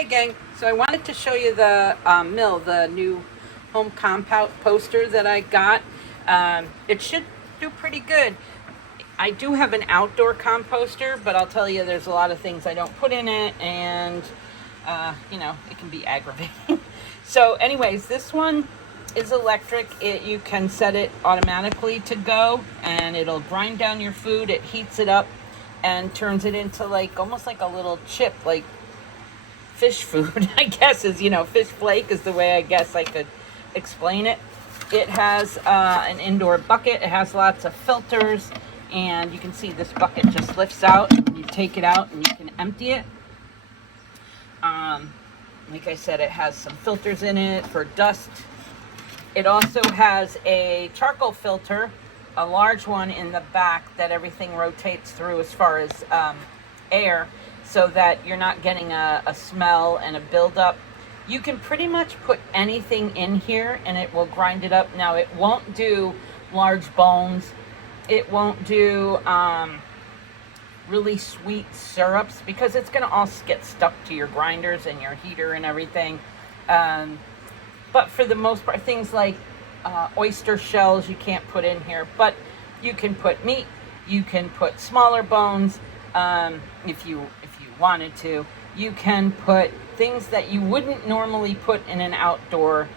Hey gang, so I wanted to show you the Mill, the new home composter that I got. It should do pretty good. I do have an outdoor composter, but I'll tell you there's a lot of things I don't put in it, and you know, it can be aggravating. So anyways, this one is electric. You can set it automatically to go, and it'll grind down your food. It heats it up and turns it into like almost like a little chip, like fish food, I guess, is, you know, fish flake is the way I guess I could explain it. It has an indoor bucket. It has lots of filters, and you can see this bucket just lifts out. You take it out and you can empty it. Like I said, it has some filters in it for dust. It also has a charcoal filter, a large one in the back that everything rotates through as far as air, so that you're not getting a smell and a buildup. You can pretty much put anything in here and it will grind it up. Now, it won't do large bones. It won't do really sweet syrups because it's gonna all get stuck to your grinders and your heater and everything. But for the most part, things like oyster shells you can't put in here, but you can put meat, you can put smaller bones, if you wanted to. You can put things that you wouldn't normally put in an outdoor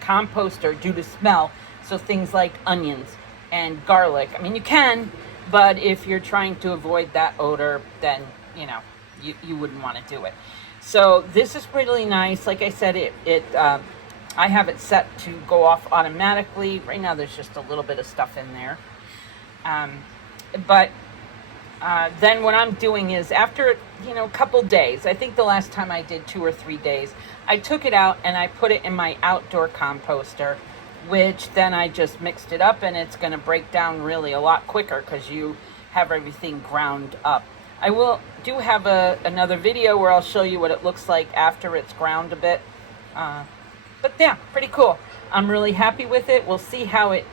composter due to smell. So things like onions and garlic. I mean, you can, but if you're trying to avoid that odor, then, you know, you wouldn't want to do it. So this is really nice. Like I said, I have it set to go off automatically. Right now there's just a little bit of stuff in there. Then what I'm doing is, after, you know, a couple days, I think the last time I did 2 or 3 days, I took it out and I put it in my outdoor composter, which then I just mixed it up, and it's going to break down really a lot quicker because you have everything ground up. I do have another video where I'll show you what it looks like after it's ground a bit. But yeah, pretty cool. I'm really happy with it. We'll see how it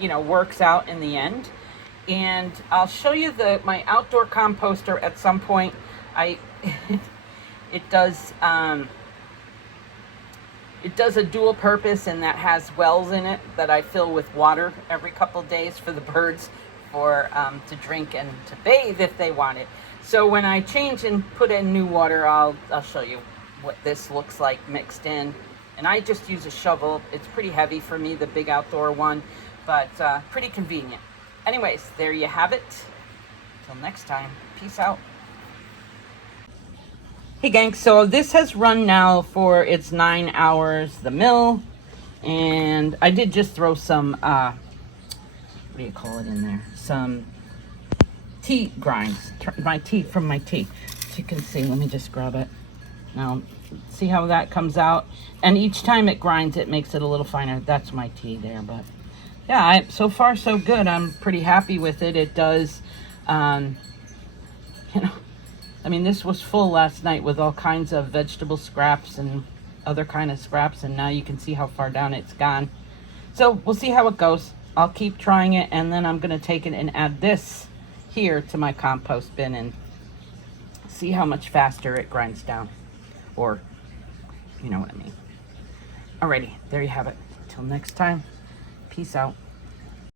you know, works out in the end. And I'll show you my outdoor composter at some point. It does a dual purpose, and that has wells in it that I fill with water every couple days for the birds, for to drink and to bathe if they want it. So when I change and put in new water, I'll show you what this looks like mixed in. And I just use a shovel. It's pretty heavy for me, the big outdoor one, but pretty convenient. Anyways, there you have it. Till next time, peace out. Hey gang, so this has run now for its 9 hours, the Mill, and I did just throw some, what do you call it in there? Some tea grinds, from my tea. As you can see, let me just grab it. Now, see how that comes out? And each time it grinds, it makes it a little finer. That's my tea there, but yeah, so far so good. I'm pretty happy with it. It does, you know, I mean, this was full last night with all kinds of vegetable scraps and other kind of scraps, and now you can see how far down it's gone. So we'll see how it goes. I'll keep trying it, and then I'm going to take it and add this here to my compost bin and see how much faster it grinds down, or you know what I mean. Alrighty, there you have it. Till next time, peace out.